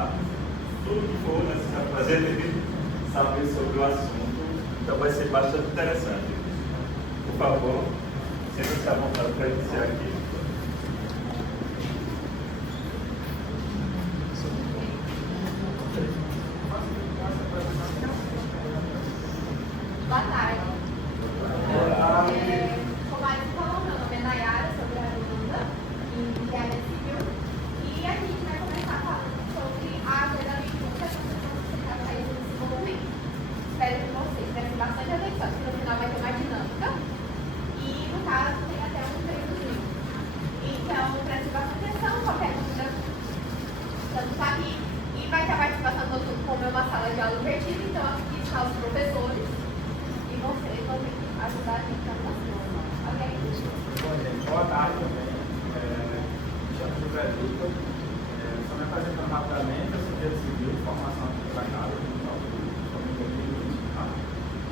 perguntar tudo que for necessário fazer ele saber sobre o assunto. Então vai ser bastante interessante. Por favor, sinta-se à vontade para iniciar aqui. Boa tarde. Como a gente falou, meu nome é Nayara, sou graduanda em engenharia civil e a gente vai começar falando sobre a agenda 21, que é a Constituição do País do Desenvolvimento. Espero que vocês prestem bastante atenção, porque no final vai ter uma dinâmica e, no caso, tem até um treinozinho. Então, prestem bastante atenção, qualquer dúvida, estamos aqui. E vai ter a participação do grupo, como é uma sala de aula invertida, então aqui estão os professores. Vocês vão ajudar a gente a fazer, ok? Bom, gente, boa tarde também. Me chamo José Vitor. Só me apresentando rapidamente, eu sou engenheiro civil, de formação aqui pela casa,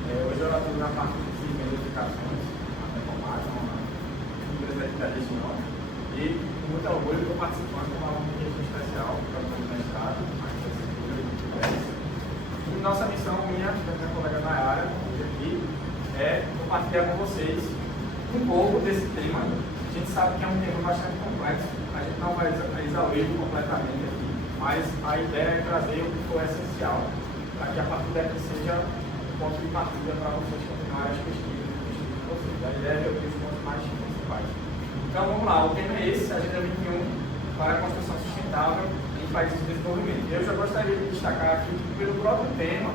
hoje eu atuo na parte de verificações, na informática, uma empresa tradicional. E com muito orgulho estou participando de uma aula de registro especial para o mestrado, e nossa missão, minha colega Nayara, aqui, é compartilhar com vocês um pouco desse tema. A gente sabe que é um tema bastante complexo, a gente não vai exaurir completamente aqui, mas a ideia é trazer o que for essencial, para que a partir daqui seja um ponto de partida para vocês continuarem as pesquisas de vocês. A ideia é ver os pontos mais principais. Então vamos lá, o tema é esse, Agenda 21 para a construção sustentável em países de desenvolvimento. Eu já gostaria de destacar aqui que pelo próprio tema,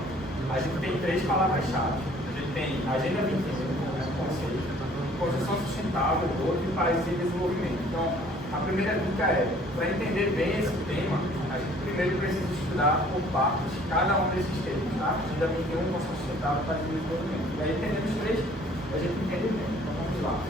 a gente tem 3 palavras-chave. A gente tem Agenda 21, conceito, construção sustentável, outro e países em desenvolvimento. Então, a primeira dica é, para entender bem esse tema, a gente primeiro precisa estudar por partes cada um desses termos, tá? Agenda 21, construção sustentável, países em desenvolvimento. E aí, entendendo os 3, a gente entende bem. Então, vamos lá.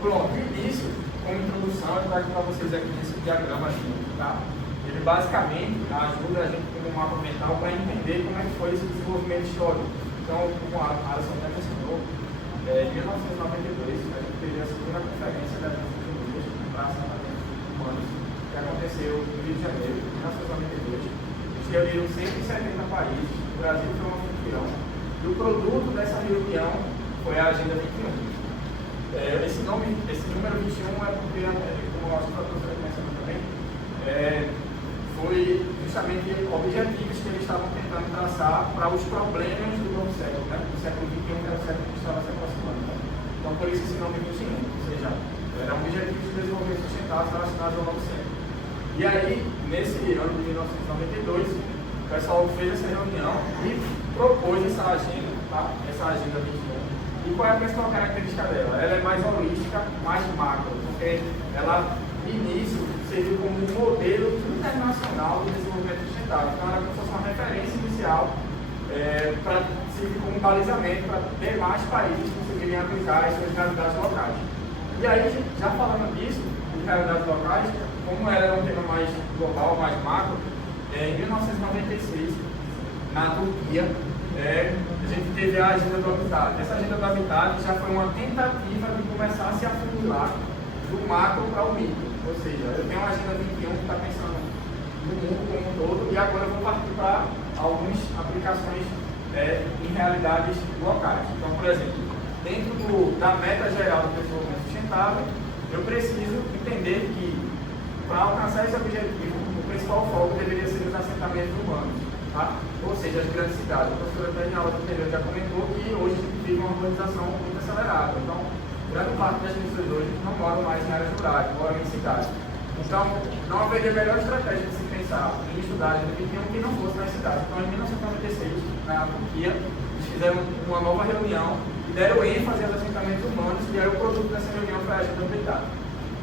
Pronto, início, como introdução, eu trago para vocês aqui esse diagrama aqui, tá? Ele basicamente ajuda a gente como mapa mental para entender como é que foi esse desenvolvimento histórico. Então, como a Alisson já mencionou, em 1992 a gente teve a segunda conferência das Nações Unidas para assentamentos humanos, que aconteceu no Rio de Janeiro, em 1992. Eles reuniram 170 países, o Brasil foi um anfitrião, e o produto dessa reunião foi a Agenda 21. Esse número 21 é porque, como a nossa professora mencionou também, foi justamente objetivos que eles estavam tentando traçar para os problemas do novo século, né? Do século XXI, que era o século que estava se aproximando. Né? Então, por isso esse nome 21, ou seja, eram objetivos de desenvolvimento sustentável relacionados ao novo século. E aí, nesse ano de 1992, o pessoal fez essa reunião e propôs essa agenda, tá? Essa agenda 21. E qual é a principal característica dela? Ela é mais holística, mais macro, porque ela, no início, serviu como um modelo internacional de desenvolvimento sustentável. Então, era como se fosse uma referência inicial para servir como um balizamento para demais países conseguirem aplicar as suas realidades locais. E aí, já falando disso, de realidades locais, como era um tema mais global, mais macro, em 1996, na Turquia, a gente teve a Agenda do Habitat. Essa Agenda do Habitat já foi uma tentativa de começar a se afunilar do macro para o micro. Ou seja, eu tenho uma Agenda 21 que está pensando no mundo como um todo e agora eu vou partir para algumas aplicações em realidades locais. Então, por exemplo, dentro da meta geral do desenvolvimento sustentável, eu preciso entender que para alcançar esse objetivo, o principal foco deveria ser os assentamentos humanos. Tá? Ou seja, as grandes cidades. A professora Tânia, na aula anterior, já comentou que hoje a gente vive uma urbanização muito acelerada. Então, grande parte das pessoas hoje não moram mais em áreas rurais, moram em cidades. Então, não haveria melhor estratégia de se pensar em estudar a Agenda 21 que não fosse nas cidades. Então, em 1996, na Turquia, eles fizeram uma nova reunião e deram ênfase aos assentamentos humanos, e aí o produto dessa reunião foi a Agenda do Habitat.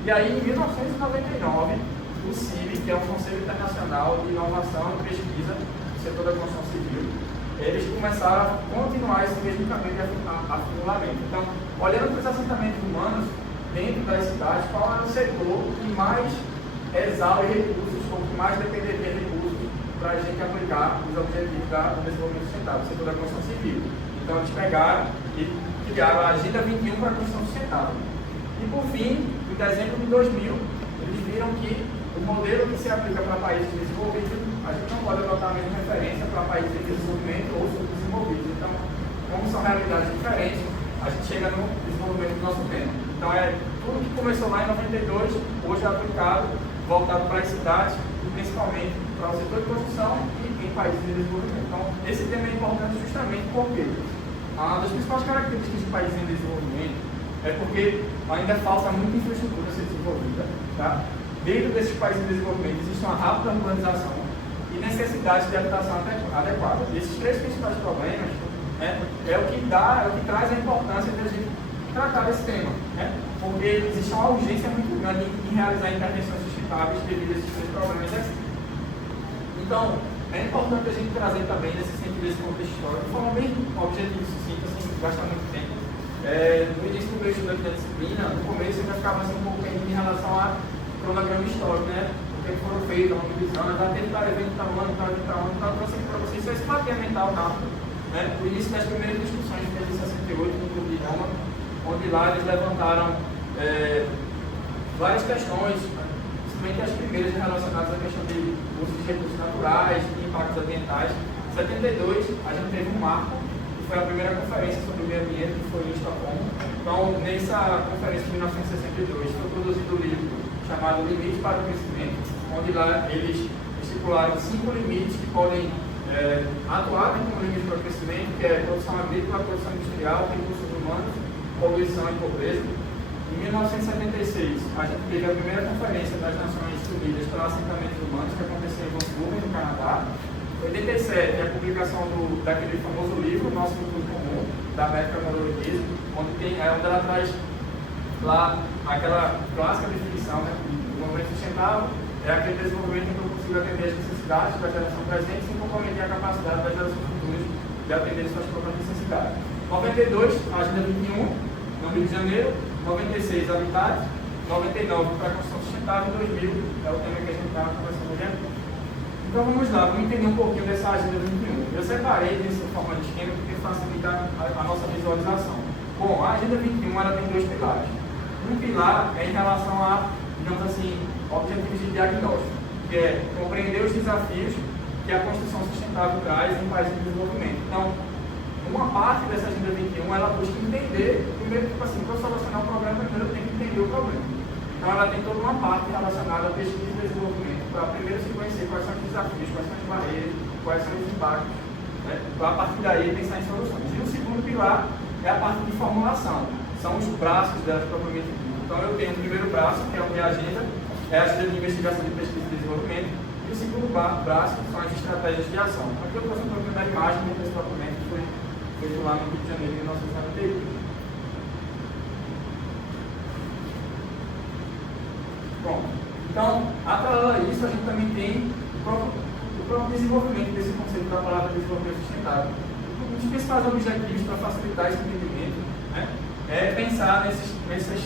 E aí, em 1999, o CIB, que é um Conselho Internacional de Inovação e Pesquisa do setor da construção civil, eles começaram a continuar esse mesmo caminho de afunilamento. Então, olhando para os assentamentos humanos dentro das cidades, qual é o setor que mais exaure recursos, ou que mais dependeria de recursos para a gente aplicar os objetivos do desenvolvimento sustentável, o setor da construção civil. Então, eles pegaram e criaram a Agenda 21 para a construção sustentável. E, por fim, em dezembro de 2000, eles viram que o modelo que se aplica para países desenvolvidos a gente não pode adotar a mesma referência para países em desenvolvimento ou subdesenvolvidos. Então, como são realidades diferentes, a gente chega no desenvolvimento do nosso tema. Então, tudo que começou lá em 92, hoje é aplicado, voltado para as cidades e principalmente para o setor de construção e em países em desenvolvimento. Então, esse tema é importante justamente porque uma das principais características de países em desenvolvimento é porque ainda falta muita infraestrutura a ser desenvolvida. Tá? Dentro desses países em desenvolvimento existe uma rápida urbanização e necessidade de habitação adequada. E esses três principais problemas é o que traz a importância de a gente tratar desse tema, né? Porque existe uma urgência muito grande em realizar intervenções sustentáveis devido a esses três problemas aqui. Então, é importante a gente trazer também nesse sentido, desse contexto histórico, de forma bem objetiva e sucinta, sem gastar muito tempo. No início do meu estudo aqui da disciplina, no começo eu já ficava assim, um pouco em relação a cronograma histórico, né? O que foram feitos ao longo dos anos, aquele tal evento tal ano, tal, trouxe aqui para vocês só esse mapeamento mental rápido, né? O início das primeiras discussões que fez em 68 no grupo de Roma, onde lá eles levantaram várias questões, principalmente as primeiras relacionadas à questão de uso de recursos naturais e impactos ambientais. Em 72, a gente teve um marco, que foi a primeira conferência sobre o meio ambiente, que foi em Estocolmo. Então, nessa conferência de 1962, foi produzido um livro chamado Limites para o Crescimento, onde lá eles estipularam 5 limites que podem atuar como limites para o crescimento, que é produção agrícola, produção industrial, recursos humanos, poluição e pobreza. Em 1976, a gente teve a primeira conferência das Nações Unidas para Assentamentos Humanos, que aconteceu em Vancouver, no Canadá. Em 87, a publicação daquele famoso livro, Nosso Futuro Comum, da América Monolithismo, onde ela traz lá aquela clássica definição, né? O desenvolvimento sustentável é aquele desenvolvimento que é possível atender as necessidades da geração presente sem comprometer a capacidade das gerações futuras de atender suas próprias necessidades. 92, a Agenda 21, no Rio de Janeiro. 96, Habitat. 99, para a construção sustentável. 2000, é o tema que a gente está conversando hoje aqui. Então vamos lá, vamos entender um pouquinho dessa Agenda 21. Eu separei dessa forma de esquema porque facilita a nossa visualização. Bom, a Agenda 21 ela tem 2 pilares. Um pilar é em relação a, digamos assim, objetivos de diagnóstico, que é compreender os desafios que a construção sustentável traz em países em desenvolvimento. Então, uma parte dessa Agenda 21, ela busca entender, primeiro, tipo assim, para solucionar o problema, primeiro eu tenho que entender o problema. Então, ela tem toda uma parte relacionada a pesquisa e desenvolvimento, para primeiro se conhecer quais são os desafios, quais são as barreiras, quais são os impactos, né? Para a partir daí pensar em soluções. E o segundo pilar é a parte de formulação, são os braços dela propriamente dito. Então, eu tenho o primeiro braço, que é o que é a agenda, é a agenda de investigação de pesquisa e desenvolvimento, e o segundo braço são as estratégias de ação. Aqui eu trouxe um pouquinho da imagem desse documento que foi feito lá no Rio de Janeiro, em 1998. Bom, então, atrelado a isso, a gente também tem o próprio desenvolvimento desse conceito da palavra desenvolvimento sustentável. Um dos principais objetivos para facilitar esse entendimento, né, é pensar nessas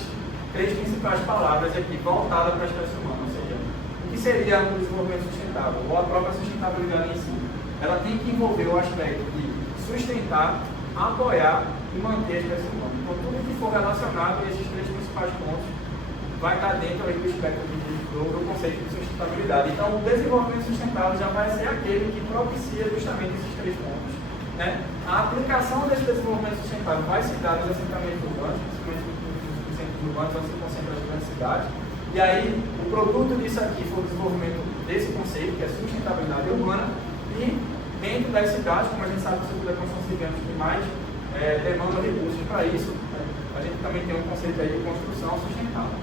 3 principais palavras aqui, voltadas para a espécie humana, ou seja, o que seria o desenvolvimento sustentável, ou a própria sustentabilidade em si. Ela tem que envolver o aspecto de sustentar, apoiar e manter a espécie humana. Então, tudo que for relacionado a esses 3 principais pontos vai estar dentro aí do espectro do conceito de sustentabilidade. Então, o desenvolvimento sustentável já vai ser aquele que propicia justamente esses 3 pontos, né? A aplicação desse desenvolvimento sustentável vai se dar nos assentamentos urbanos, principalmente nos centros urbanos, onde se concentram as grandes cidades. E aí, o produto disso aqui foi o desenvolvimento desse conceito, que é sustentabilidade urbana, e dentro das cidades, como a gente sabe, o setor da construção civil que mais demanda recursos para isso, a gente também tem um conceito aí de construção sustentável.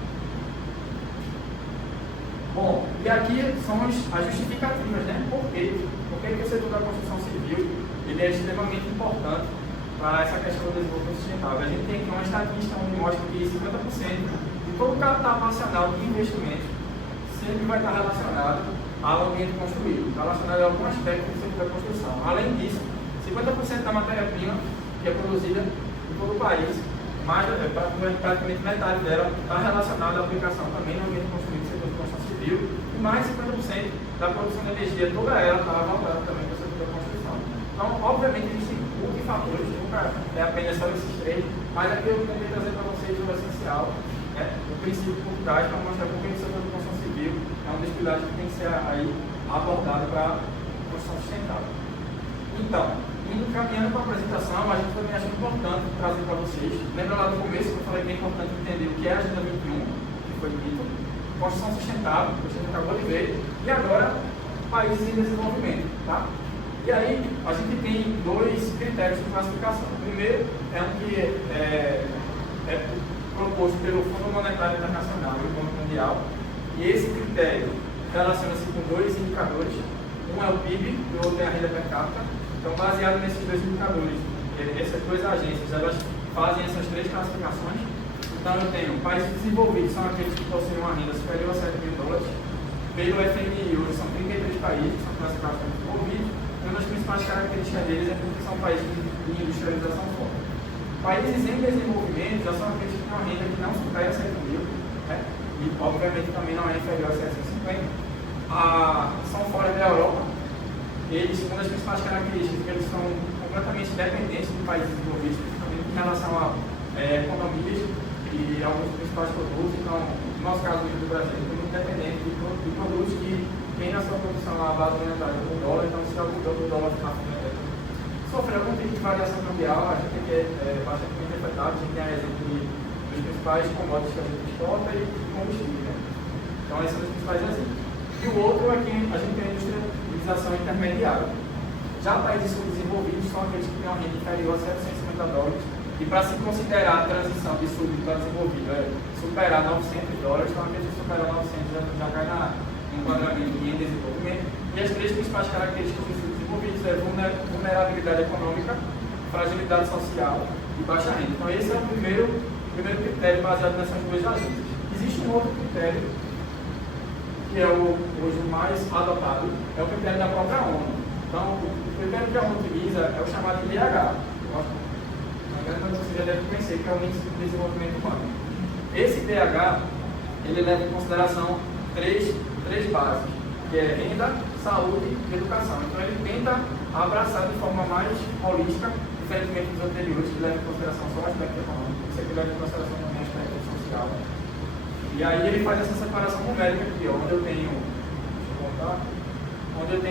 Bom, e aqui são as justificativas, né? Por quê? Por que o setor da construção civil ele é extremamente importante para essa questão do desenvolvimento sustentável? A gente tem aqui uma estatística onde mostra que 50% de todo o capital nacional de investimento sempre vai estar relacionado ao ambiente construído, relacionado a algum aspecto do setor da construção. Além disso, 50% da matéria-prima que é produzida em todo o país, praticamente metade dela está relacionada à aplicação também no ambiente construído do setor de construção civil, e mais 50% da produção de energia, toda ela está voltada também para o setor da construção. Então, obviamente, existem multifatores, nunca é apenas só esses 3, mas aqui eu tentei trazer para vocês o essencial, né, o princípio por trás para mostrar como que o setor de construção civil é um dos pilares que tem que ser aí abordado para a construção sustentável. Então, indo caminhando para a apresentação, a gente também acha importante trazer para vocês. Lembra lá no começo que eu falei que é importante entender o que é a Agenda 21, que foi dito, construção sustentável, que você acabou de ver, e agora países em desenvolvimento. Tá? E aí, a gente tem dois critérios de classificação. O primeiro é um que é proposto pelo Fundo Monetário Internacional e o Banco Mundial, e esse critério relaciona-se com dois indicadores. Um é o PIB e o outro é a renda per capita. Então, baseado nesses dois indicadores, essas duas agências, elas fazem essas três classificações. Então, eu tenho países desenvolvidos, são aqueles que possuem uma renda superior a $7.000. Pelo FMI, hoje são 33 países que são classificados como desenvolvidos. E uma das principais características deles é porque são países de industrialização forte. Países em desenvolvimento já são aqueles que têm uma renda que não supera 7.000, né? E, obviamente, também não é inferior a 750. São fora da Europa. Eles, uma das principais características é que eles são completamente dependentes de países desenvolvidos, principalmente em relação a economias e alguns principais produtos. Então, no nosso caso do Brasil, é muito dependente de produtos que tem na sua produção a base monetária do dólar. Então, se algum dólar ficar sofrer algum tipo de variação cambial, a gente é bastante afetado. A gente tem a exemplo dos principais commodities que a gente exporta e combustível. Né? Então, esses são os principais exemplos. E o outro é que a gente tem a industrialização intermediária. Já países subdesenvolvidos são aqueles que têm uma renda inferior a $750. E para se considerar a transição de súbdito para desenvolvido superar $900, então aqueles que superar 900 já cai no enquadramento em desenvolvimento. E as três principais características dos subdesenvolvidos é vulnerabilidade econômica, fragilidade social e baixa renda. Então esse é o primeiro critério baseado nessas duas agências. Existe um outro critério que é hoje o mais adotado, é o critério da própria ONU. Então, o critério que a ONU utiliza é o chamado IDH. Você já deve conhecer, que é o Índice de Desenvolvimento Humano. Esse IDH, ele leva em consideração três bases, que é renda, saúde e educação. Então, ele tenta abraçar de forma mais holística, diferentemente dos anteriores, que levam em consideração só o aspecto econômico. Isso aqui leva em consideração também o aspecto social. E aí ele faz essa separação numérica aqui, ó, onde eu tenho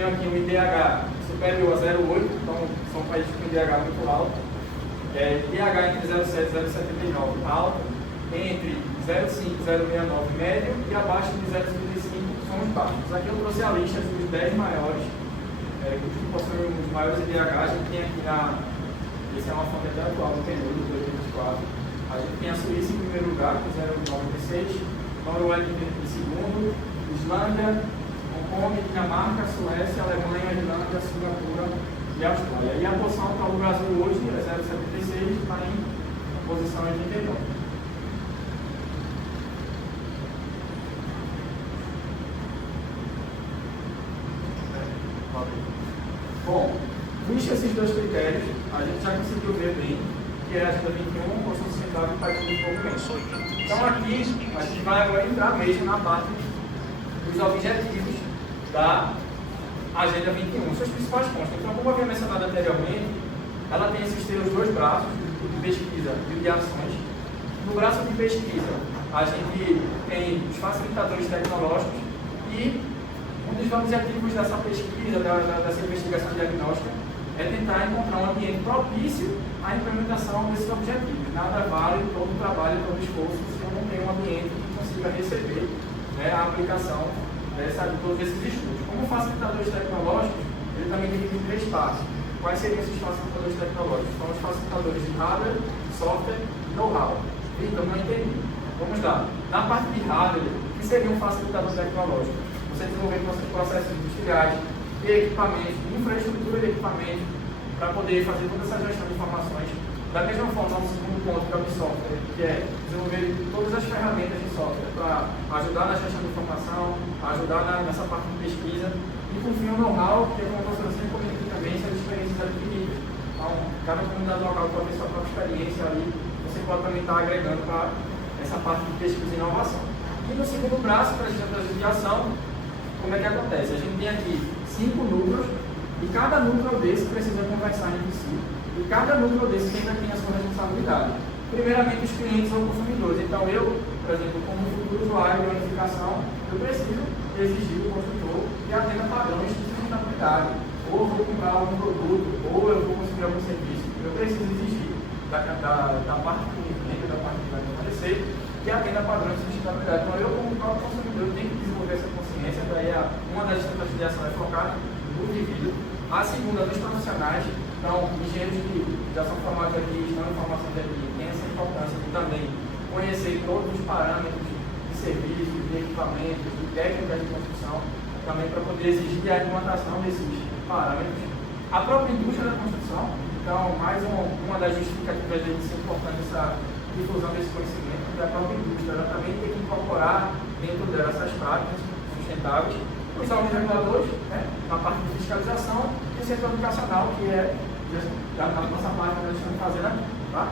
aqui um IDH superior a 0,8, então são países com IDH muito alto, IDH entre 0,7 e 0,79 alto, entre 0,5 e 0,69 médio e abaixo de 0,55 são os baixos. Aqui eu trouxe a lista dos 10 maiores, que possuem os maiores IDH. A gente tem aqui esse é uma fonte até atual do PNUD de 2024. A gente tem a Suíça em primeiro lugar, com 0,96, Noruega em segundo, Islândia, Hong Kong, Dinamarca, Suécia, Alemanha, Irlanda, Singapura e Austrália. E a posição atual do Brasil hoje é 0,76, está em posição 89. Bom, visto esses dois critérios, a gente já conseguiu ver bem que é a Agenda 21, construção sustentável e país de desenvolvimento. Então aqui a gente vai agora entrar mesmo na parte dos objetivos da Agenda 21, seus principais pontos. Então, como eu havia mencionado anteriormente, ela tem esses dois braços, de pesquisa e de ações. No braço de pesquisa, a gente tem os facilitadores tecnológicos e um dos objetivos dessa pesquisa, dessa investigação diagnóstica, é tentar encontrar um ambiente propício à implementação desses objetivos. Nada vale todo o trabalho, todo o esforço, se eu não tenho um ambiente que consiga receber, né, a aplicação de todos esses estudos. Como facilitadores tecnológicos, ele também divide em três passos. Quais seriam esses facilitadores tecnológicos? São os facilitadores de hardware, software e know-how. Então, não entendi. Vamos lá. Na parte de hardware, o que seria um facilitador tecnológico? Você desenvolver processos industriais, de equipamento, infraestrutura de equipamento, para poder fazer toda essa gestão de informações. Da mesma forma, o segundo ponto, que é o de software, que é desenvolver todas as ferramentas de software para ajudar na gestão de informação, ajudar nessa parte de pesquisa, e por fim o know-how, que é como você sempre comenta aqui também, são as experiências adquiridas. Então, cada comunidade local pode ter sua própria experiência ali, você pode também estar agregando para essa parte de pesquisa e inovação. E no segundo braço, para a gestão de ação, como é que acontece? A gente tem aqui 5 núcleos, e cada núcleo desse precisa conversar entre si. E cada núcleo desse sempre tem a sua responsabilidade. Primeiramente, os clientes ou consumidores. Então, eu por exemplo, como futuro usuário de unificação, eu preciso exigir do construtor que atenda padrões de sustentabilidade. Ou eu vou comprar algum produto, ou eu vou conseguir algum serviço. Eu preciso exigir da parte do cliente, da parte que vai me acontecer, que atenda padrões de sustentabilidade. Então, eu, como próprio consumidor, tenho que desenvolver essa consciência. Daí, uma das estratégias de ação é focar no indivíduo. A segunda, dos profissionais. Então, engenheiros que já são formados aqui, estão em formação de aqui, tem essa importância de também conhecer todos os parâmetros de serviços, de equipamentos, de técnicas de construção, também para poder exigir a implantação desses parâmetros. A própria indústria da construção, então, mais uma das justificativas de ser importante essa difusão desse conhecimento, da própria indústria, ela também tem que incorporar dentro dela essas práticas sustentáveis. Os órgãos reguladores, né, na parte de fiscalização, e o setor educacional, que é a nossa parte que nós estamos fazendo aqui. Tá?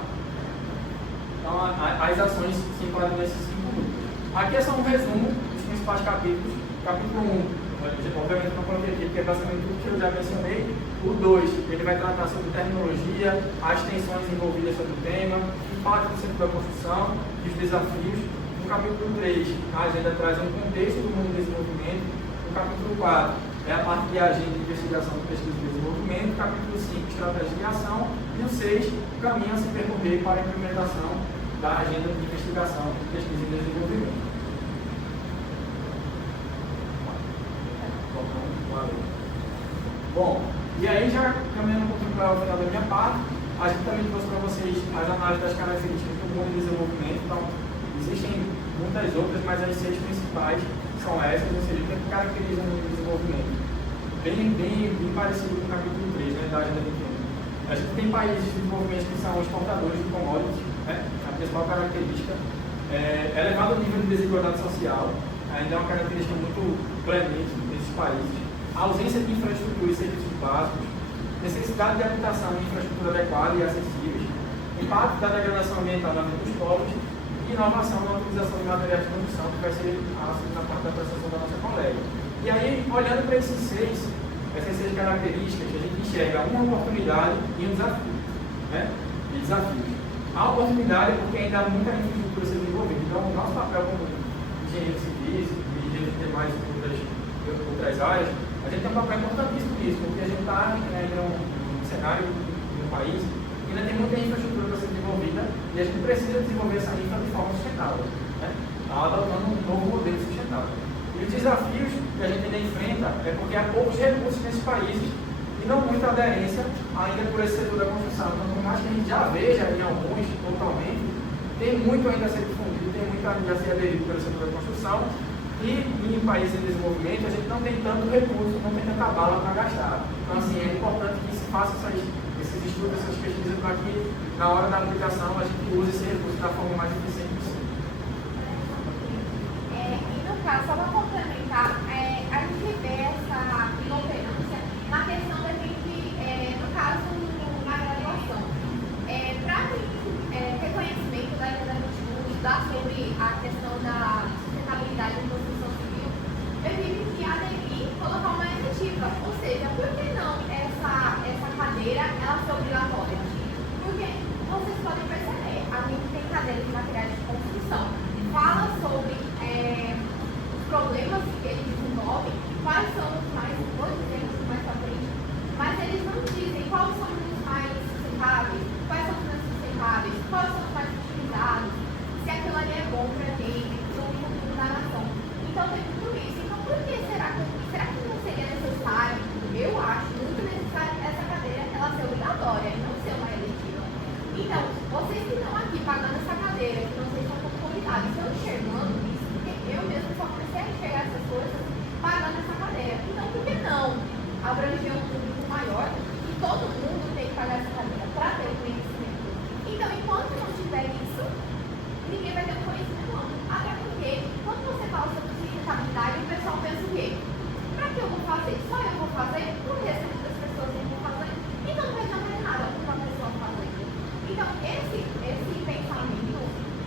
Então, as ações se enquadram nesses 5 grupos. Aqui é só um resumo dos principais capítulos. Capítulo 1, obviamente não coloquei aqui, porque é basicamente tudo que eu já mencionei. O 2, ele vai tratar sobre terminologia, as tensões envolvidas sobre o tema, o impacto do centro da construção e os desafios. No capítulo 3, a agenda traz um contexto do mundo do desenvolvimento. No capítulo 4, é a parte de agenda de investigação, pesquisa e desenvolvimento. No capítulo 5, estratégia de ação. E o 6, caminho a se percorrer para a implementação da agenda de investigação, pesquisa e desenvolvimento. Bom, e aí já caminhando um pouquinho para o final da minha parte, a gente também trouxe para vocês as análises das características do mundo de desenvolvimento. Então, existem muitas outras, mas as 6 principais são essas, ou seja, o que caracteriza o mundo de desenvolvimento. Bem parecido com o capítulo 3, né, da agenda de clima. A gente tem países de desenvolvimento que são exportadores de commodities, né, a principal característica. Elevado nível de desigualdade social, ainda é uma característica muito premente nesses países. A ausência de infraestrutura e serviços básicos, necessidade de habitação e infraestrutura adequada e acessíveis, impacto da degradação ambiental na vida dos povos e inovação na utilização de materiais de construção, que vai ser a segunda parte da apresentação da nossa colega. E aí, olhando para essas seis características, a gente enxerga uma oportunidade e um desafio, né? E desafios. A oportunidade é porque ainda há muita infraestrutura a ser desenvolvida. Então, o nosso papel como engenheiros civis e engenheiros de demais outras áreas, a gente tem um papel importantíssimo nisso, porque a gente está num cenário no país que ainda tem muita infraestrutura para ser desenvolvida e a gente precisa desenvolver essa infra de forma sustentável, né? Adotando um novo modelo sustentável. E os desafios que a gente ainda enfrenta é porque há poucos recursos nesses países e não muita aderência ainda por esse setor da construção. Então, por mais que a gente já veja em alguns totalmente, tem muito ainda a ser difundido, tem muito ainda a ser aderido pelo setor da construção. E em países em desenvolvimento a gente não tem tanto recurso, não tem tanta bala para gastar. Então, assim, é importante que se faça esses estudos, essas pesquisas, para que na hora da aplicação a gente use esse recurso da forma mais eficiente possível. E no caso, só para complementar, a gente vê essa inoperância na questão da gente, no caso, na graduação. Para ter conhecimento da agenda do estudo, estudar sobre a questão da sustentabilidade em construção civil, eu tive que aderir e colocar uma eletiva. Ou seja, por que não essa cadeira ela ser obrigatória? Porque vocês podem perceber, a gente tem cadeira de materiais de construção, fala sobre os problemas que eles desenvolvem, quais são os mais, vou dizer isso mais para frente, mas eles não dizem quais são os mais sustentáveis, quais são os menos sustentáveis, quais são os mais utilizados, se aquilo ali é bom para a gente, para o futuro da nação. Então tem tudo isso. Então por que será que não seria necessário, eu acho muito necessário essa cadeira ela ser obrigatória e não ser uma eletiva? Então, vocês que estão aqui pagando essa cadeira, que não sei se são convidados, estão enxergando isso, porque eu mesmo só comecei a enxergar essas coisas pagando essa cadeira. Então por que não abranger um público maior e todo mundo tem que pagar essa cadeira para ter o conhecimento? Então, enquanto não tiver isso, ninguém vai ter um conhecimento amplo. Até porque, quando você fala sobre sustentabilidade, o pessoal pensa o quê? Para que eu vou fazer? Só eu vou fazer? O resto das pessoas não vão fazer? Então não vai adiantar nada uma pessoa fazer. Então, esse pensamento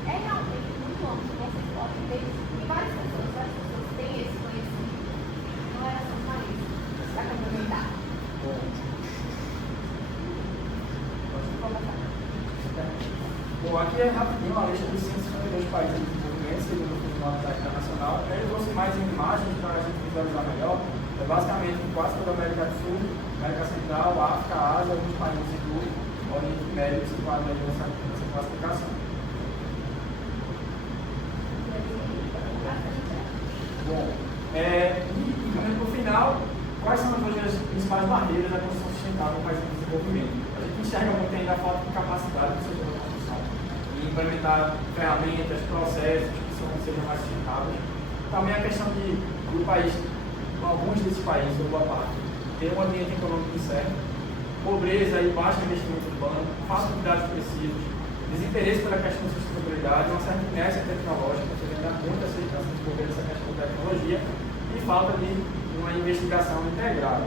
é realmente muito amplo. Vocês podem ver que várias pessoas têm esse conhecimento. Não era só para isso. Para complementar. Bom, aqui é rapidinho a lista dos 152 países de desenvolvimento. segundo o Fundo Monetário Internacional. Eu trouxe mais imagens para a gente visualizar melhor. É basicamente em quase toda a América do Sul, América Central, África, Ásia, alguns países do Oriente Médio que se enquadram nessa classificação. Bom, e no final, quais são as principais barreiras da construção sustentável no país em desenvolvimento? A gente enxerga muito ainda a falta de capacidade do setor da construção e implementar ferramentas, processos que sejam mais sustentáveis. Também a questão do país, alguns desses países, ou boa parte, ter um ambiente econômico incerto, pobreza e baixo investimento urbano, falta de dados precisos, desinteresse pela questão da sustentabilidade, uma certa inércia tecnológica, ou seja, ainda muito a se desenvolver essa questão da tecnologia, e falta de uma investigação integrada.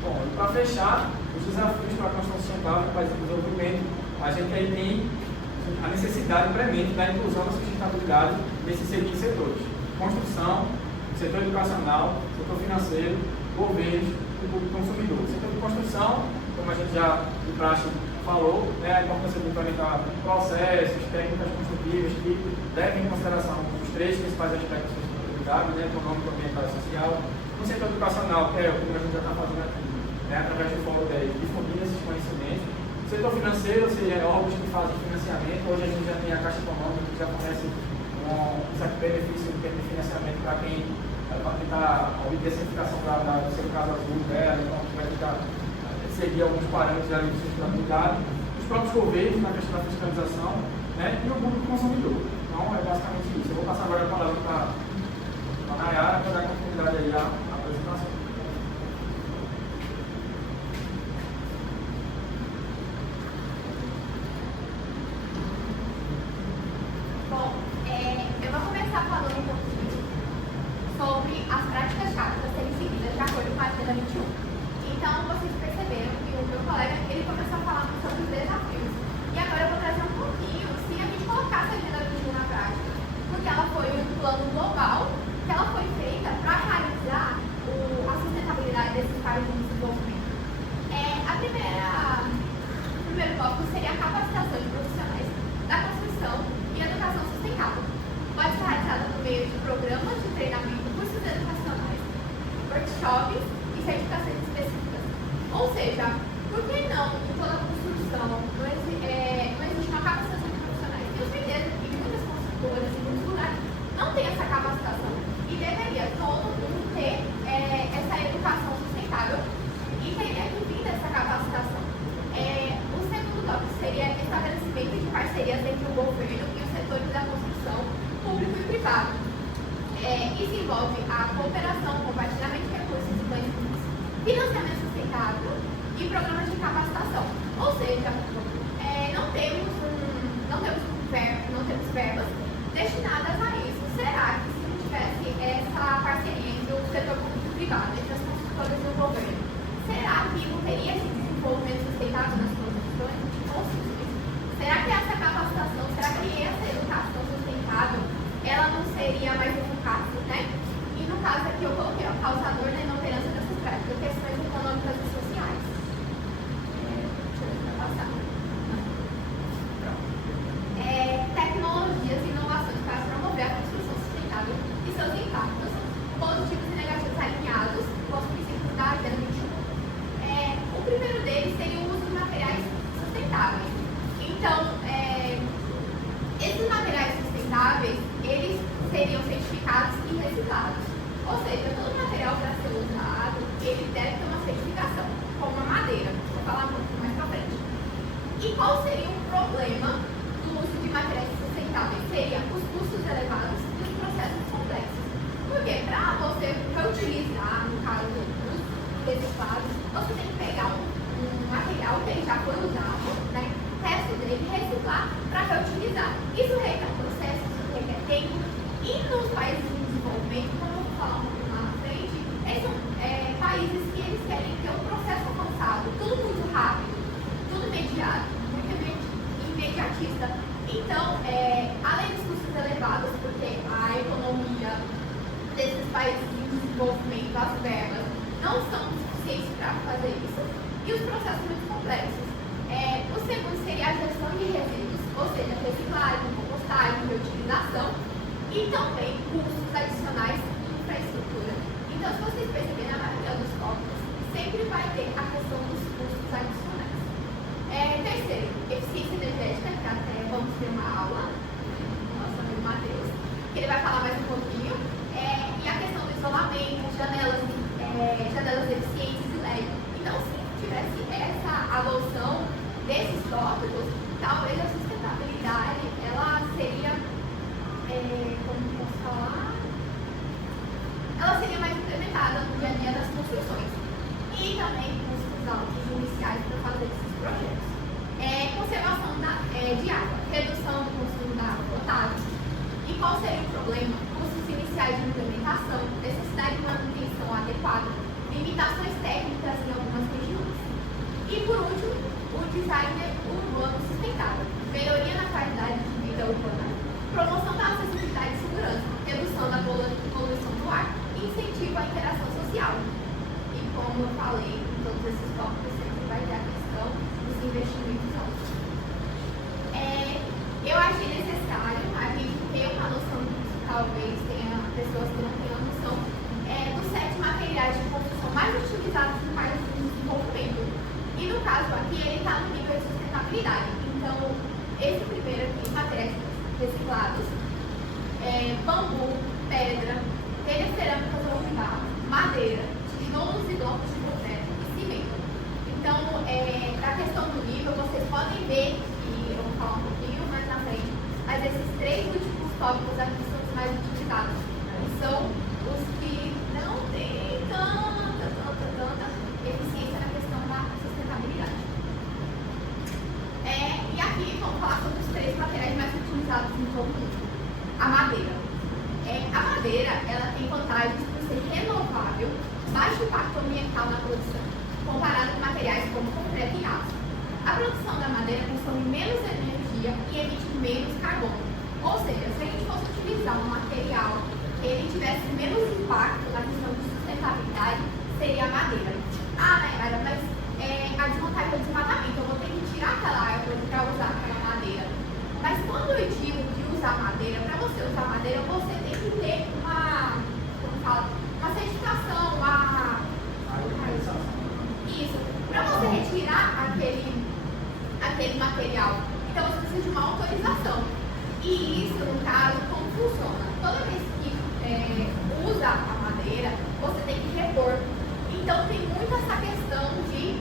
Bom, e para fechar, os desafios para a construção sustentável no país em desenvolvimento, a gente aí tem a necessidade premente da inclusão da sustentabilidade nesses seguintes setores: construção, setor educacional, setor financeiro, governos e público consumidor. O setor de construção, como a gente já de praxe falou, a importância de implementar processos, técnicas construtivas que levem em consideração os três principais aspectos da sustentabilidade, econômico, ambiental e social. No setor educacional, que é o que a gente já está fazendo aqui, através do Fórum 10, difundir esses conhecimentos. O setor financeiro, ou seja, órgãos que fazem financiamento. Hoje a gente já tem a Caixa Econômica, que já fornece um certo benefício em termos de financiamento para quem vai tentar obter a certificação do seu caso azul dela, então vai tentar seguir alguns parâmetros ali de sustentabilidade. Os próprios governos na questão da fiscalização, e o público consumidor. Então é basicamente isso. Eu vou passar agora a palavra para a Nayara para dar continuidade aí à apresentação. Bom, eu vou começar falando um pouquinho sobre as práticas chaves a serem seguidas de acordo com a Agenda 21. Então, vocês perceberam que o meu colega ele começou a falar sobre os desafios. E agora eu vou trazer um pouquinho se a gente colocasse a Agenda 21 na prática. Porque ela foi um plano global que ela foi feita para realizar a sustentabilidade desses países de desenvolvimento. O primeiro tópico seria a capacitação de profissionais da construção e educação sustentável. Pode ser realizada por meio de programas de treinamento, cursos educacionais, workshops e certificações específicas. Ou seja, por que não em toda a construção não existe uma capacitação de profissionais? Tenho certeza que muitas construtoras e muitos lugares não têm essa capacitação e deveria todo mundo ter essa educação sustentável e teria que vir dessa capacitação. O segundo tópico seria estabelecimento de parcerias entre o governo e os setores da construção, público e privado. Isso envolve a cooperação, compartilhamento de recursos e conhecimentos, financiamento sustentável e programas de capacitação. Ou seja, não temos verbas destinadas a isso. Será que se não tivesse essa parceria entre o setor público e privado, entre as construtoras e o governo, será que não teria esse desenvolvimento sustentável nas construções? Será que essa capacitação, será que essa educação sustentável, ela não seria mais eficaz, E no caso aqui eu coloquei o causador da inoperância dessas práticas, questões econômicas e sociais. Deixa eu passar. Tecnologias e inovações para promover a construção sustentável e seus impactos positivos e negativos alinhados com os princípios da Agenda 21. O primeiro deles seria o uso de materiais sustentáveis. Então, esses materiais sustentáveis, eles seriam certificados e reciclados. Ou seja, todo material para ser usado, ele deve ter uma certificação, como a madeira. Vou falar um pouquinho mais para frente. E qual seria o problema do uso de materiais sustentáveis? Seria os custos elevados e os processos complexos. Porque para você reutilizar, no caso dos reciclados, você tem que pegar um material que ele já foi usado, resto dele, reciclar para reutilizar. Isso requer um processo, isso requer tempo. E nos países em desenvolvimento, como eu vou falar um pouco lá na frente, são países que eles querem ter um processo avançado, tudo muito rápido, tudo imediato, muito imediatista. Então, além dos custos elevados, porque a economia desses países em desenvolvimento, as verbas, não são suficientes para fazer isso, e os processos muito complexos. O segundo seria a gestão de resíduos, ou seja, reciclagem, compostagem, reutilização e também custos adicionais em infraestrutura. Então, se vocês perceberem, na maioria dos tópicos, sempre vai ter a questão dos custos adicionais. Terceiro, eficiência energética, que até vamos ter uma aula com o nosso amigo Matheus, que ele vai falar mais um pouquinho. E a questão do isolamento, janelas eficientes e LED. Então, se tivesse essa adoção desses tópicos, talvez a sustentabilidade ela seria, como posso falar? Ela seria mais implementada no dia a dia das construções. E também custos altos iniciais para fazer esses projetos. Conservação de água, redução do consumo da água potável. E qual seria o problema? Custos iniciais de implementação, necessidade de manutenção adequada, limitações técnicas em algumas regiões. E por último, o design urbano sustentável, melhoria na qualidade de vida urbana, promoção da acessibilidade e segurança, redução da poluição do ar e incentivo à interação social. E como eu falei, em todos esses tópicos sempre vai ter a questão dos investimentos altos. Eu achei necessário a gente ter uma noção disso, talvez tenha pessoas que não tenham noção, dos 7 materiais de construção mais utilizados no país de desenvolvimento. E no caso aqui, ele está no nível de sustentabilidade. Então, esse primeiro aqui, materiais reciclados, bambu, pedra, telhas cerâmicas ou de barro, madeira, tijolos e blocos de concreto e cimento. Então, para a questão do nível, vocês podem ver, e eu vou falar um pouquinho mais na frente, mas esses 3 últimos tópicos aqui são os mais utilizados. São os que não têm tanta eficiência na questão da sustentabilidade. E aqui vamos falar sobre os 3 materiais mais utilizados em todo o mundo. A madeira. A madeira ela tem vantagens por ser renovável, baixo impacto ambiental na produção, comparado com materiais como concreto e aço. A produção da madeira consome menos energia e emite menos carbono. Ou seja, se a gente fosse utilizar um material que ele tivesse menos impacto na questão de sustentabilidade, seria a madeira. Nayara, mas a desvantagem do desmatamento, eu vou ter que tirar aquela árvore para usar aquela madeira. Mas quando eu digo de usar madeira, para você usar madeira, você tem que ter uma certificação, isso, para você retirar aquele material. Então você precisa de uma autorização. E isso, no caso, como funciona? Toda vez que usa a madeira, você tem que repor. Então tem muito essa questão de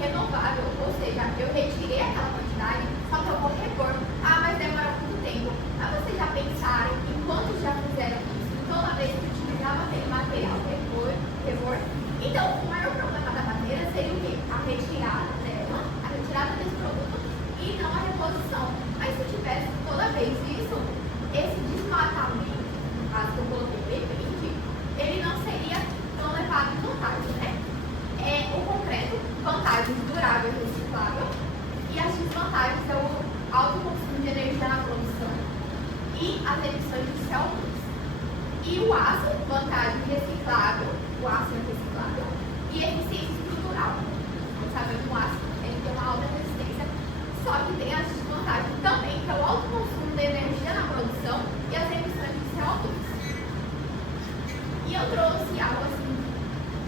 renovável, ou seja, eu retirei aquela quantidade, só que eu vou repor. Mas demora muito tempo. Mas vocês já pensaram em quantos já fizeram isso? Então, toda vez que utilizava aquele material, repor. Então, o maior problema da madeira seria o quê? A retirada dela, a retirada desse produto e não a reposição. Mas se tivesse toda vez isso, esse desmatamento, no caso que eu coloquei print, ele não seria tão levado em vantagem, né? O concreto, vantagens duráveis e reciclável, e as desvantagens é o alto consumo de energia na produção e as emissões de CO2. E o aço, vantagem reciclável, o aço é reciclável, e eficiência estrutural. Como sabemos, o aço ele tem uma alta resistência, só que tem as desvantagens também, que é o alto consumo de energia na produção e as emissões de CO2. E eu trouxe algo assim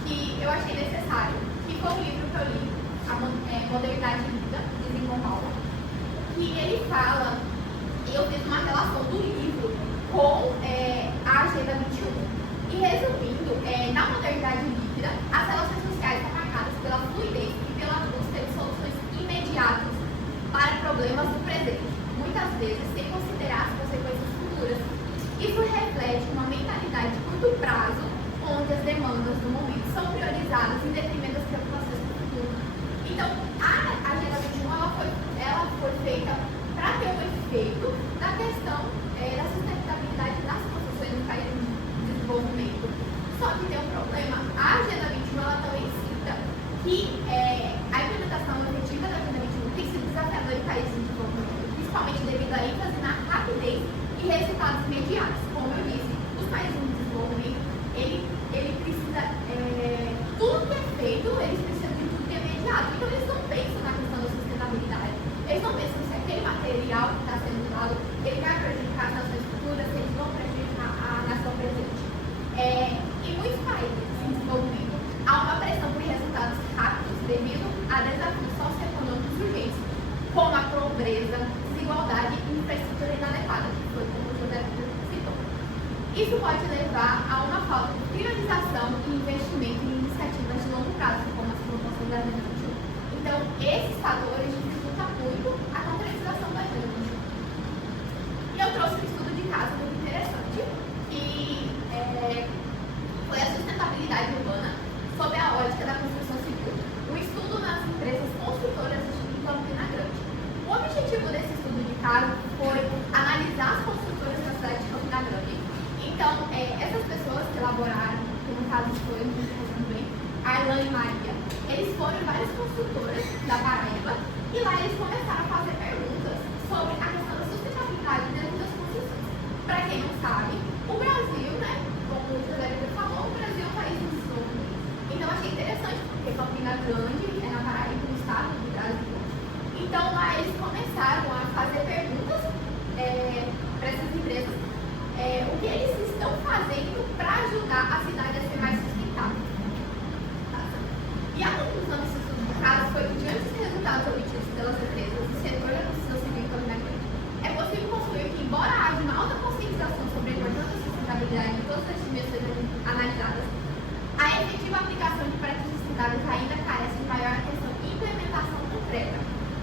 que eu achei necessário, que foi um livro que eu li, a Modernidade de Vida, de Zygmunt Bauman, que ele fala, e eu fiz uma relação do livro com a Agenda 21. E resumindo, na modernidade líquida, as relações sociais são marcadas pela fluidez e pela busca de soluções imediatas para problemas do presente, muitas vezes sem considerar as consequências futuras. Isso reflete uma mentalidade de curto prazo, onde as demandas do momento são priorizadas em detrimento das preocupações do futuro. Então, a Agenda 21 ela foi feita para ter um efeito da questão da sustentabilidade das construções do país em desenvolvimento. Só que tem um problema, a Agenda 21 ela também cita que a implementação efetiva da Agenda 21 tem sido desafiadora em países em desenvolvimento, principalmente devido à ênfase na rapidez e resultados imediatos. Como eu disse, os países em desenvolvimento, ele precisa, tudo que é feito, eles precisam de tudo que é imediato. Então eles não pensam na questão da países em desenvolvimento, há uma pressão por resultados rápidos devido a desafios socioeconômicos urgentes, como a pobreza, desigualdade e infraestrutura inadequada, que foi como o José citou. Isso pode levar a uma falta de priorização e investimento em iniciativas de longo prazo, como as propostas da Agenda 21. Então, esses fatores dificultam muito a concretização da Agenda 21. E eu trouxe um estudo de caso muito interessante, que foi a sustentabilidade urbana sob a ótica da construção civil, um estudo nas empresas construtoras em Campina Grande. O objetivo desse estudo de caso foi analisar as construtoras da cidade de Campina Grande. Então, essas pessoas que elaboraram, que no caso foi, bem, Arlan e Maria, eles foram em várias construtoras da Paraíba e lá eles começaram a fazer perguntas sobre a questão da sustentabilidade dentro das construções. Para quem não sabe, o Brasil, né, como o José falou, o Brasil é um país em desenvolvimento. Então, achei interessante, porque Campina Grande é na Paraíba, no estado do Brasil. Então, lá eles começaram a fazer perguntas para essas empresas, o que eles estão fazendo para ajudar a cidade a ser mais sustentável. E a conclusão desse estudo de caso foi que, diante dos resultados obtidos pelas empresas do setor da construção civil em Campina Grande, é possível concluir que, embora haja uma alta conscientização sobre a importância da sustentabilidade em todas as dimensões analisadas, a efetiva aplicação de práticas sustentáveis ainda carece de maior atenção e implementação concreta.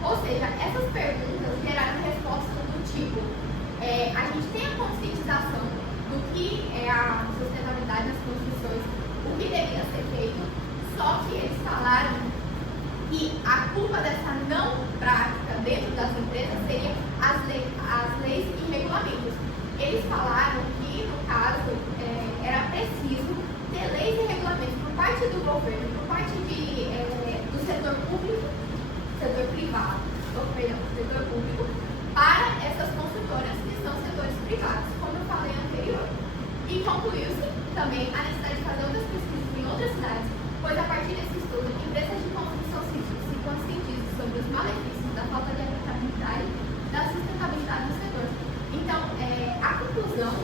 Ou seja, essas perguntas geraram respostas do tipo: a gente tem a conscientização do que é a sustentabilidade nas construções, o que deveria ser feito, só que eles falaram que a culpa dessa não prática dentro das empresas seria as leis e regulamentos. Eles falaram que, no caso, era preciso ter leis e regulamentos por parte do governo, por parte do setor público, setor privado, setor público, para essas construtoras que são setores privados, como eu falei anterior. E concluiu-se também a necessidade de fazer outras pesquisas em outras cidades, pois a partir desse estudo, empresas de construção civil se conscientizam sobre os malefícios da falta de aplicabilidade da sustentabilidade do setor. Então, a conclusão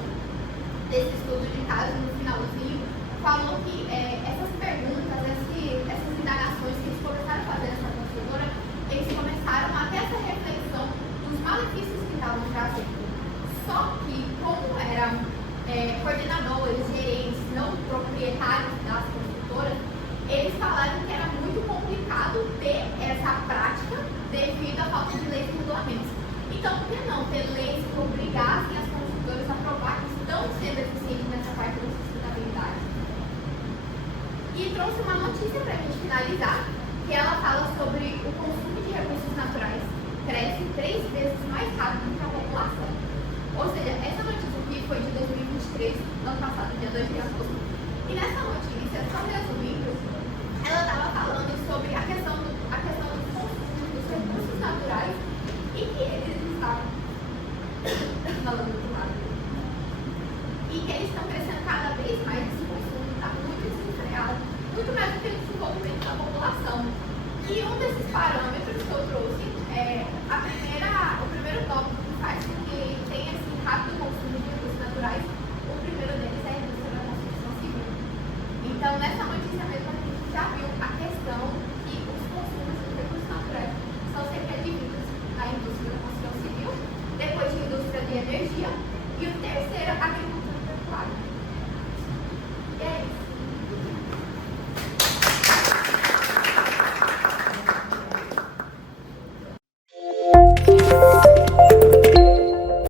desse estudo de caso, no finalzinho, falou que essas perguntas, essas indagações que eles começaram a fazer nessa construtora, eles começaram a ter essa reflexão dos malefícios que estavam trazendo. Só que, como eram coordenadores, gerentes, não proprietários das construtoras, eles falaram que era muito complicado ter essa prática devido à falta de leis e regulamentos. Então, por que não ter leis que obrigassem as construtoras a provar que estão sendo eficientes nessa parte da sustentabilidade? E trouxe uma notícia para a gente finalizar, que ela fala sobre o consumo de recursos naturais cresce 3 vezes mais rápido que a população. Ou seja, essa notícia aqui foi de 2023, ano passado, dia 2 de agosto. E nessa notícia, só resumindo, ela estava falando sobre a questão dos consumo dos recursos naturais e que eles estavam falando do lado. E que eles estão crescendo cada vez mais, esse consumo está muito desenfreado, muito mais do que o desenvolvimento da população. E um desses parâmetros